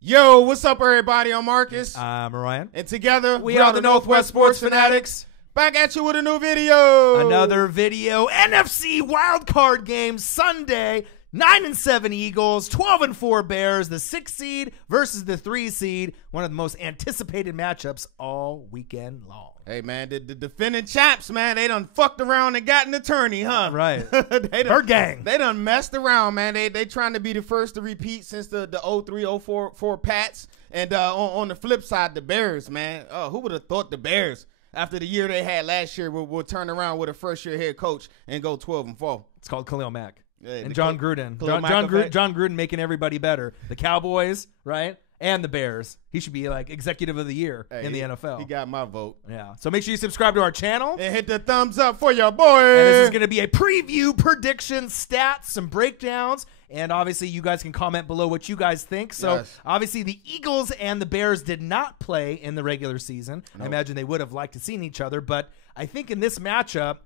Yo, what's up, everybody? I'm Marcus. I'm Ryan. And together, we are the Northwest Sports Fanatics. Back at you with a new video. Another video. NFC wildcard game Sunday. 9-7 Eagles, 12-4 Bears, the 6 seed versus the 3 seed. One of the most anticipated matchups all weekend long. Hey, man, the defending champs, man, they done fucked around and got an attorney, huh? Right. Her gang. They done messed around, man. They trying to be the first to repeat since the 03-04 Pats. And on the flip side, the Bears, man. Who would have thought the Bears, after the year they had last year, will turn around with a first-year head coach and go 12-4? It's called Khalil Mack. Yeah, and John Gruden. John Gruden making everybody better. The Cowboys, right? And the Bears. He should be like executive of the year in the NFL. He got my vote. Yeah. So make sure you subscribe to our channel. And hit the thumbs up for your boy. And this is going to be a preview, prediction, stats, some breakdowns. And obviously you guys can comment below what you guys think. So obviously the Eagles and the Bears did not play in the regular season. Nope. I imagine they would have liked to seen each other. But I think in this matchup,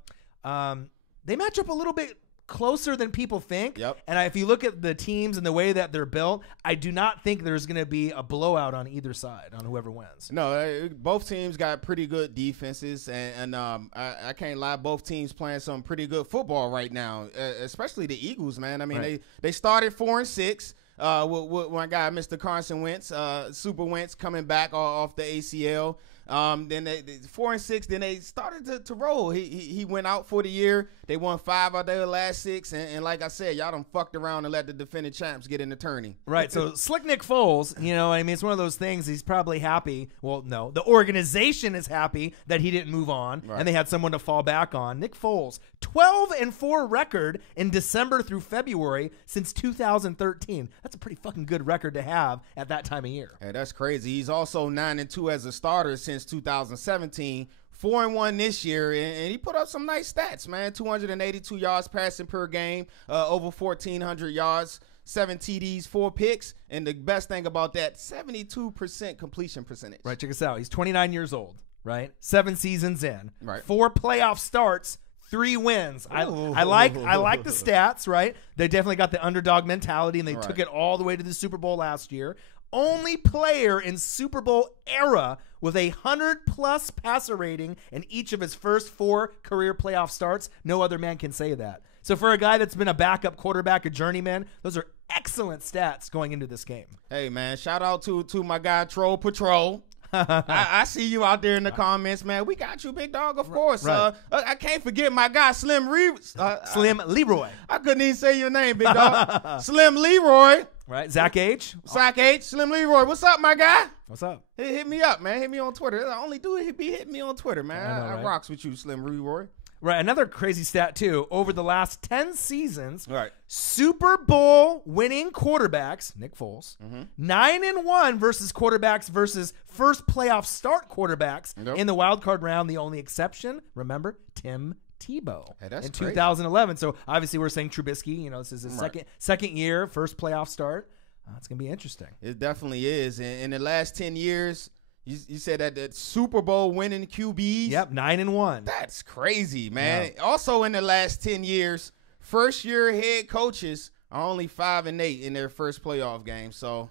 they match up a little bit closer than people think. Yep. And if you look at the teams and the way that they're built, I do not think there's going to be a blowout on either side on whoever wins. No, both teams got pretty good defenses, and I can't lie, both teams playing some pretty good football right now, especially the Eagles, man. I mean, they started 4-6 with my guy, Mr. Carson Wentz, Super Wentz coming back off the ACL. Then they 4-6. Then they started to roll. He went out for the year. They won 5 out of their last 6, and like I said, y'all done fucked around and let the defending champs get an attorney. Right. So Slick Nick Foles, you know, I mean, it's one of those things. He's probably happy. Well, no, the organization is happy that he didn't move on, and they had someone to fall back on. Nick Foles, 12-4 record in December through February since 2013. That's a pretty fucking good record to have at that time of year. Hey, that's crazy. He's also 9-2 as a starter since 2017. 4-1 this year, and he put up some nice stats, man. 282 yards passing per game, over 1,400 yards, 7 TDs, 4 picks, and the best thing about that, 72% completion percentage. Right, check us out. He's 29 years old, right? 7 seasons in, right? 4 playoff starts, 3 wins. I like the stats, right? They definitely got the underdog mentality, and they took it all the way to the Super Bowl last year. Only player in Super Bowl era with a 100-plus passer rating in each of his first 4 career playoff starts. No other man can say that. So for a guy that's been a backup quarterback, a journeyman, those are excellent stats going into this game. Hey, man, shout out to my guy, Troll Patrol. I see you out there in the comments, man. We got you, big dog, of course. Right. I can't forget my guy, Slim Leroy. I couldn't even say your name, big dog. Slim Leroy. Right, Zach H. Slim Leroy. What's up, my guy? What's up? Hit me up, man. Hit me on Twitter. The only dude he be hitting me on Twitter, man. I rocks with you, Slim Leroy. Right, another crazy stat, too. Over the last 10 seasons, Super Bowl winning quarterbacks, Nick Foles, 9-1 versus quarterbacks versus first playoff start quarterbacks in the wild card round. The only exception, remember, Tim Tebow in 2011. So obviously we're saying Trubisky, you know, this is his second year, first playoff start. It's going to be interesting. It definitely is. In the last 10 years, you said that Super Bowl winning QBs. Yep, 9-1. That's crazy, man. Yeah. Also in the last 10 years, first year head coaches are only 5-8 in their first playoff game. So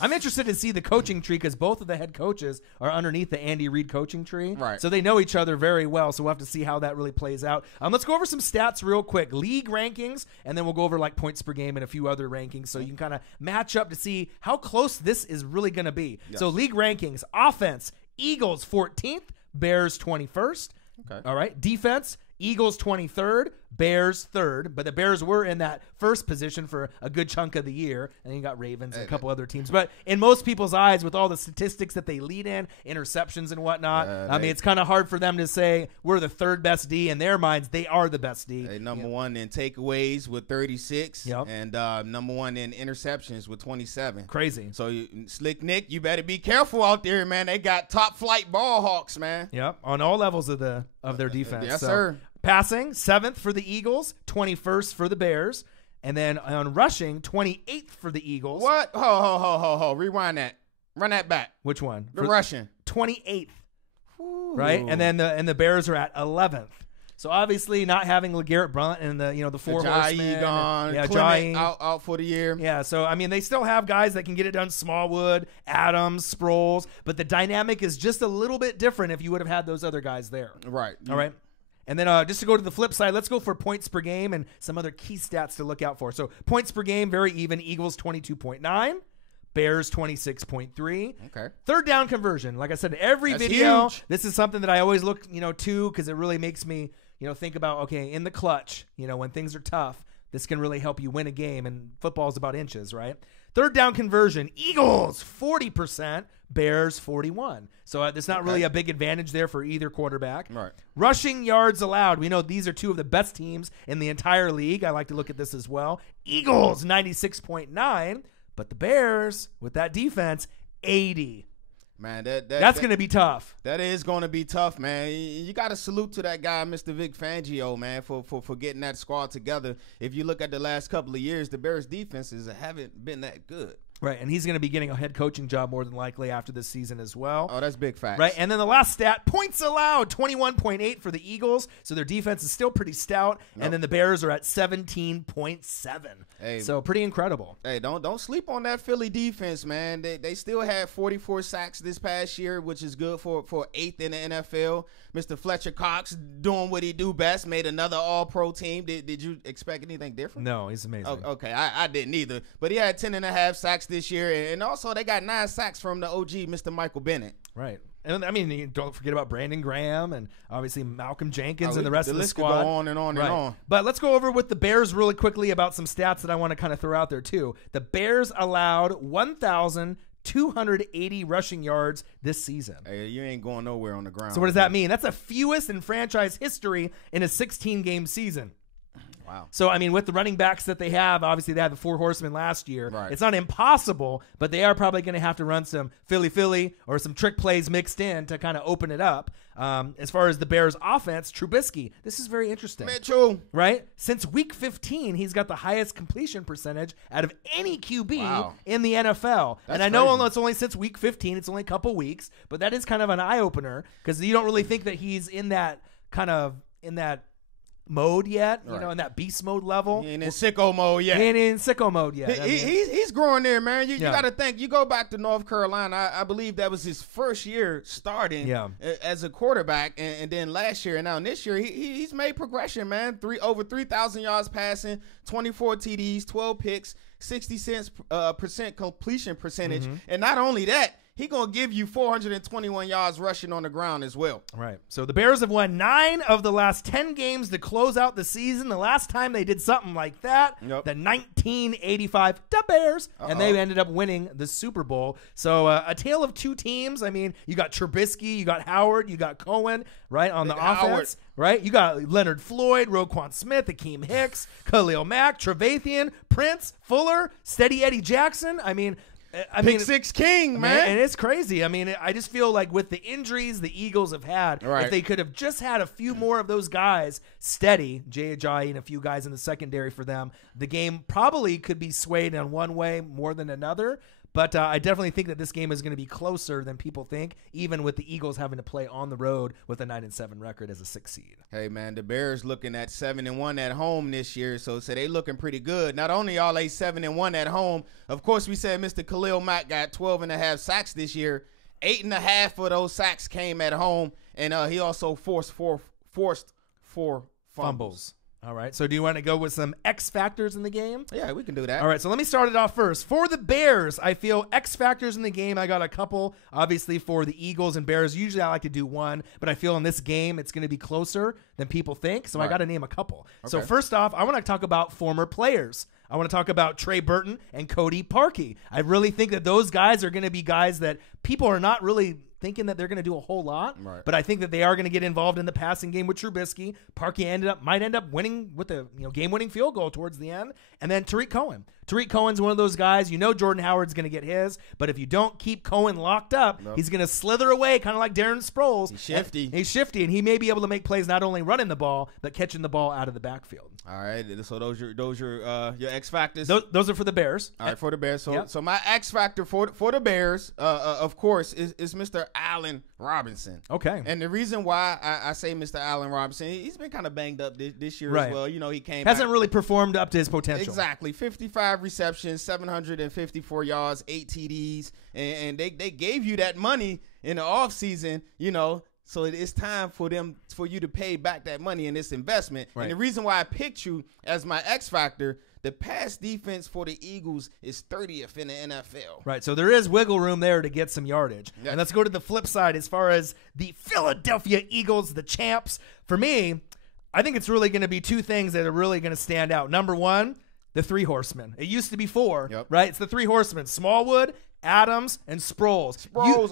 I'm interested to see the coaching tree because both of the head coaches are underneath the Andy Reid coaching tree. Right. So they know each other very well. So we'll have to see how that really plays out. Let's go over some stats real quick. League rankings, and then we'll go over like points per game and a few other rankings so you can kind of match up to see how close this is really going to be. Yes. So league rankings, offense, Eagles 14th, Bears 21st. Okay. All right. Defense, Eagles 23rd, Bears 3rd, but the Bears were in that first position for a good chunk of the year, and then you got Ravens and a couple other teams. But in most people's eyes, with all the statistics that they lead in, interceptions and whatnot, I mean, it's kind of hard for them to say we're the 3rd best D. In their minds, they are the best D. They number 1 in takeaways with 36, and number 1 in interceptions with 27. Crazy. So, Slick Nick, you better be careful out there, man. They got top flight ball hawks, man. Yep, on all levels of their defense. Yes, sir. Passing, 7th for the Eagles, 21st for the Bears. And then on rushing, 28th for the Eagles. What? Ho. Rewind that. Run that back. Which one? The rushing. 28th. Ooh. Right? And then the Bears are at 11th. So obviously not having LeGarrette Blount and the four horsemen. Gone. Yeah, Clement out for the year. Yeah, so I mean they still have guys that can get it done. Smallwood, Adams, Sproles, but the dynamic is just a little bit different if you would have had those other guys there. Right. All right. And then just to go to the flip side, let's go for points per game and some other key stats to look out for. So points per game, very even. Eagles 22.9. Bears 26.3. Okay. Third down conversion. Like I said, every That's video, huge. this is something that I always look, to, because it really makes me, think about, okay, in the clutch, when things are tough, this can really help you win a game, and football is about inches, right? Third down conversion, Eagles 40%, Bears 41%. So there's not really a big advantage there for either quarterback. Right. Rushing yards allowed. We know these are two of the best teams in the entire league. I like to look at this as well. Eagles 96.9%. But the Bears, with that defense, 80. Man, that's going to be tough. That is going to be tough, man. You got to salute to that guy, Mr. Vic Fangio, man, for getting that squad together. If you look at the last couple of years, the Bears' defenses haven't been that good. Right, and he's going to be getting a head coaching job more than likely after this season as well. Oh, that's big facts. Right, and then the last stat, points allowed, 21.8 for the Eagles, so their defense is still pretty stout, and then the Bears are at 17.7. Hey, so pretty incredible. Hey, don't sleep on that Philly defense, man. They still had 44 sacks this past year, which is good for 8th in the NFL. Mr. Fletcher Cox doing what he do best, made another All-Pro team. Did you expect anything different? No, he's amazing. Oh, okay, I didn't either. But he had 10.5 sacks this year, and also they got 9 sacks from the OG, Mr. Michael Bennett. Right. And I mean, you don't forget about Brandon Graham and obviously Malcolm Jenkins and the rest of the squad. Could go on and on and on. But let's go over with the Bears really quickly about some stats that I want to kind of throw out there too. The Bears allowed 1,280 rushing yards this season. Hey, you ain't going nowhere on the ground. So what does that mean? That's the fewest in franchise history in a 16-game season. Wow. So, I mean, with the running backs that they have, obviously they had the 4 horsemen last year. Right. It's not impossible, but they are probably going to have to run some Philly or some trick plays mixed in to kind of open it up. As far as the Bears offense, Trubisky, this is very interesting. Mitchell. Right? Since week 15, he's got the highest completion percentage out of any QB in the NFL. That's and I know crazy. it's only since week 15, it's only a couple weeks, but that is kind of an eye-opener because you don't really think that he's in that mode yet, in that beast mode level. He ain't in sicko mode yet. He ain't in sicko mode yet. He's growing there, man. You got to think. You go back to North Carolina. I believe that was his first year starting as a quarterback, and then last year and now this year he's made progression, man. Over 3,000 yards passing, 24 TDs, 12 picks, 60% completion percentage, and not only that, he going to give you 421 yards rushing on the ground as well. Right. So the Bears have won 9 of the last 10 games to close out the season. The last time they did something like that, the 1985 Bears, and they ended up winning the Super Bowl. So a tale of two teams. I mean, you got Trubisky, you got Howard, you got Cohen, right, on the offense. Right? You got Leonard Floyd, Roquan Smith, Akeem Hicks, Khalil Mack, Trevathan, Prince, Fuller, Steady Eddie Jackson. I mean, Pick Six King, man. And it's crazy. I mean, I just feel like with the injuries the Eagles have had, if they could have just had a few more of those guys steady, Jay Ajayi and a few guys in the secondary for them, the game probably could be swayed in one way more than another. But I definitely think that this game is going to be closer than people think, even with the Eagles having to play on the road with a 9-7 record as a 6 seed. Hey, man, the Bears looking at 7-1 at home this year, so they looking pretty good. Not only are they 7-1 at home, of course, we said Mr. Khalil Mack got 12.5 sacks this year. 8.5 of those sacks came at home, and he also forced four fumbles. All right, so do you want to go with some X factors in the game? Yeah, we can do that. All right, so let me start it off first. For the Bears, I feel X factors in the game. I got a couple, obviously, for the Eagles and Bears. Usually I like to do one, but I feel in this game it's going to be closer than people think, so I got to name a couple. Okay. So first off, I want to talk about former players. I want to talk about Trey Burton and Cody Parkey. I really think that those guys are going to be guys that people are not really thinking that they're going to do a whole lot, but I think that they are going to get involved in the passing game with Trubisky. Parkey might end up winning with a game-winning field goal towards the end. And then Tariq Cohen. Tariq Cohen's one of those guys. You know Jordan Howard's going to get his, but if you don't keep Cohen locked up, he's going to slither away, kind of like Darren Sproles. He's shifty, and he may be able to make plays not only running the ball, but catching the ball out of the backfield. All right, so those are your X factors. Those are for the Bears. All right, for the Bears. So my X factor for the Bears, of course, is Mr. Allen Robinson. Okay. And the reason why I say Mr. Allen Robinson, he's been kind of banged up this year as well. You know, he hasn't really performed up to his potential. Exactly. 55 receptions, 754 yards, 8 TDs, and they gave you that money in the offseason, you know. So it's time for you to pay back that money in this investment. Right. And the reason why I picked you as my X factor, the pass defense for the Eagles is 30th in the NFL. Right, so there is wiggle room there to get some yardage. Yes. And let's go to the flip side as far as the Philadelphia Eagles, the champs. For me, I think it's really going to be two things that are really going to stand out. Number one, the three horsemen. It used to be four, right? It's the three horsemen: Smallwood, Adams, and Sproles.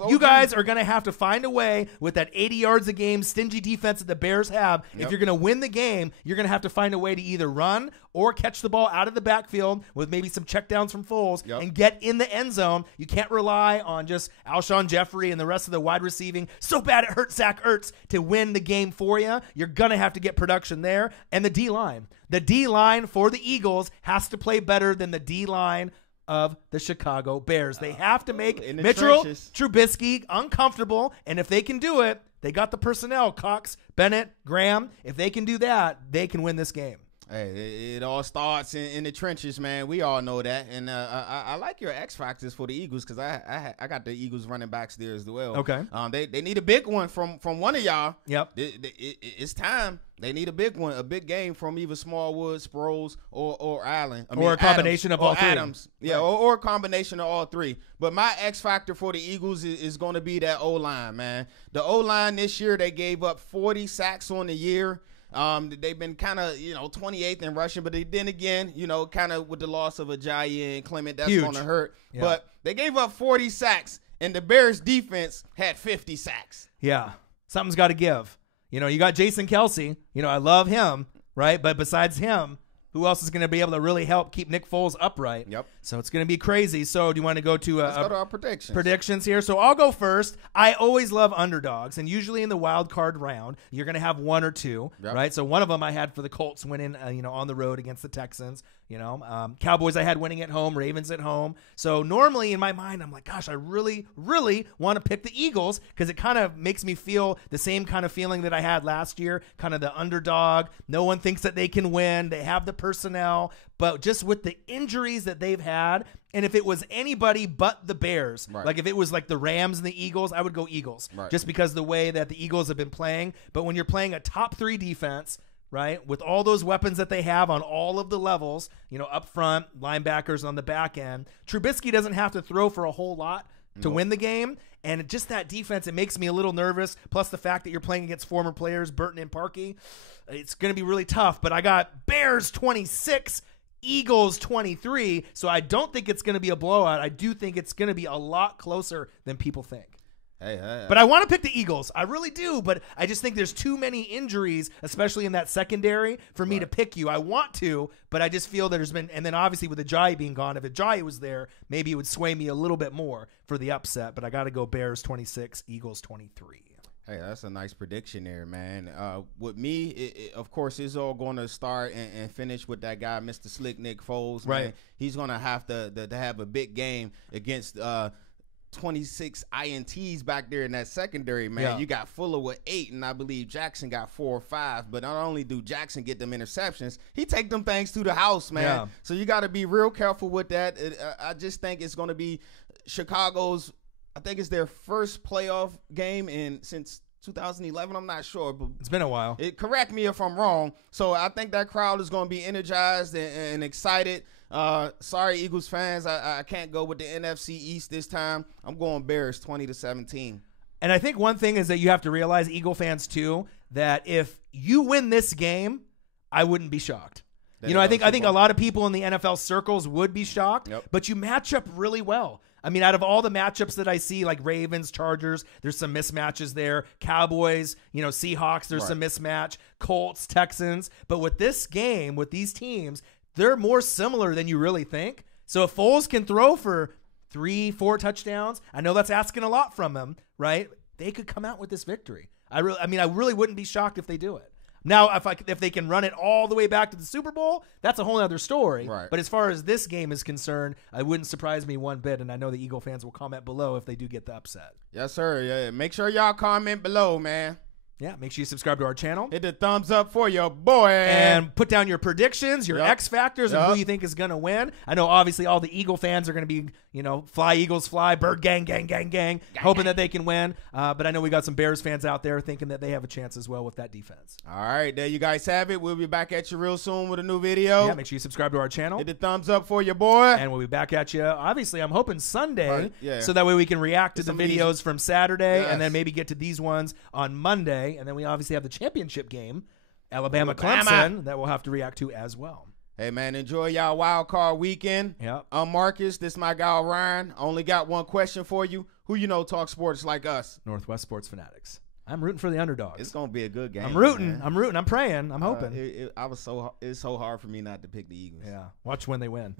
You guys are going to have to find a way with that 80 yards a game stingy defense that the Bears have. If you're going to win the game, you're going to have to find a way to either run or catch the ball out of the backfield with maybe some checkdowns from Foles and get in the end zone. You can't rely on just Alshon Jeffrey and the rest of the wide receiving. So bad it hurts Zach Ertz to win the game for you. You're going to have to get production there. And the D-line. The D-line for the Eagles has to play better than the D-line of the Chicago Bears. They have to make Mitchell Trubisky uncomfortable, and if they can do it, they got the personnel, Cox, Bennett, Graham. If they can do that, they can win this game. Hey, it all starts in the trenches, man. We all know that, and I like your X factors for the Eagles because I got the Eagles running backs there as well. Okay. They need a big one from one of y'all. Yep. It's time. They need a big one, a big game from either Smallwood, Sproles, or Allen. Or a combination of all three. Adams. Yeah, or a combination of all three. But my X factor for the Eagles is going to be that O-line, man. The O-line this year, they gave up 40 sacks on the year. They've been kind of, 28th in rushing, but then again, kind of with the loss of Ajayi and Clement, that's going to hurt. Yeah. But they gave up 40 sacks, and the Bears defense had 50 sacks. Yeah, something's got to give. You got Jason Kelce. I love him, right? But besides him, who else is going to be able to really help keep Nick Foles upright? Yep. So it's going to be crazy. So do you want to go to let's go to our predictions? Predictions here. So I'll go first. I always love underdogs, and usually in the wild card round, you're going to have one or two, right? So one of them I had for the Colts winning, on the road against the Texans. Cowboys I had winning at home, Ravens at home. So normally in my mind, I'm like, gosh, I really, really want to pick the Eagles because it kind of makes me feel the same kind of feeling that I had last year, kind of the underdog. No one thinks that they can win. They have the personnel, but just with the injuries that they've had, and if it was anybody but the Bears, like if it was like the Rams and the Eagles, I would go Eagles, just because the way that the Eagles have been playing. But when you're playing a top three defense, right, with all those weapons that they have on all of the levels, up front, linebackers on the back end, Trubisky doesn't have to throw for a whole lot to win the game. And just that defense, it makes me a little nervous. Plus the fact that you're playing against former players, Burton and Parkey, it's going to be really tough. But I got Bears 26, Eagles 23. So I don't think it's going to be a blowout. I do think it's going to be a lot closer than people think. But I want to pick the Eagles. I really do, but I just think there's too many injuries, especially in that secondary, for me to pick you. I want to, but I just feel there's been, and then obviously with Ajayi being gone, if Ajayi was there, maybe it would sway me a little bit more for the upset, but I got to go Bears 26, Eagles 23. Hey, that's a nice prediction there, man. With me, it, of course, it's all going to start and finish with that guy, Mr. Slick Nick Foles. Right. Man. He's going to have to have a big game against 26 INTs back there in that secondary, man. Yeah. You got Fuller with 8, and I believe Jackson got 4 or 5. But not only do Jackson get them interceptions, he take them things to the house, man. Yeah. So you got to be real careful with that. I just think it's going to be Chicago's, I think it's their first playoff game since 2011. I'm not sure, but it's been a while. Correct me if I'm wrong. So I think that crowd is going to be energized and excited. Sorry, Eagles fans, I can't go with the NFC East this time. I'm going Bears 20-17. And I think one thing is that you have to realize, Eagle fans too, that if you win this game, I wouldn't be shocked. I think a lot of people in the NFL circles would be shocked, but you match up really well. I mean, out of all the matchups that I see, like Ravens, Chargers, there's some mismatches there. Cowboys, Seahawks, there's some mismatch. Colts, Texans. But with this game, with these teams, they're more similar than you really think. So if Foles can throw for 3-4 touchdowns, I know that's asking a lot from him, right? They could come out with this victory. I really wouldn't be shocked if they do it. Now, if they can run it all the way back to the Super Bowl, that's a whole other story. Right. But as far as this game is concerned, it wouldn't surprise me one bit, and I know the Eagle fans will comment below if they do get the upset. Yes, sir. Yeah. Make sure y'all comment below, man. Yeah, make sure you subscribe to our channel. Hit the thumbs up for your boy. And put down your predictions, your X factors, and who you think is going to win. I know, obviously, all the Eagle fans are going to be, fly, Eagles, fly, bird gang, hoping that they can win. But I know we got some Bears fans out there thinking that they have a chance as well with that defense. All right, there you guys have it. We'll be back at you real soon with a new video. Yeah, make sure you subscribe to our channel. Hit the thumbs up for your boy. And we'll be back at you. Obviously, I'm hoping Sunday, so that way we can react to the videos from Saturday, and then maybe get to these ones on Monday. And then we obviously have the championship game, Alabama-Clemson, that we'll have to react to as well. Hey, man, enjoy y'all wild card weekend. Yep. I'm Marcus. This is my guy, Ryan. Only got one question for you. Who you know talk sports like us? Northwest Sports Fanatics. I'm rooting for the underdogs. It's going to be a good game. I'm rooting. Man. I'm rooting. I'm praying. I'm hoping. It's so hard for me not to pick the Eagles. Yeah. Watch when they win.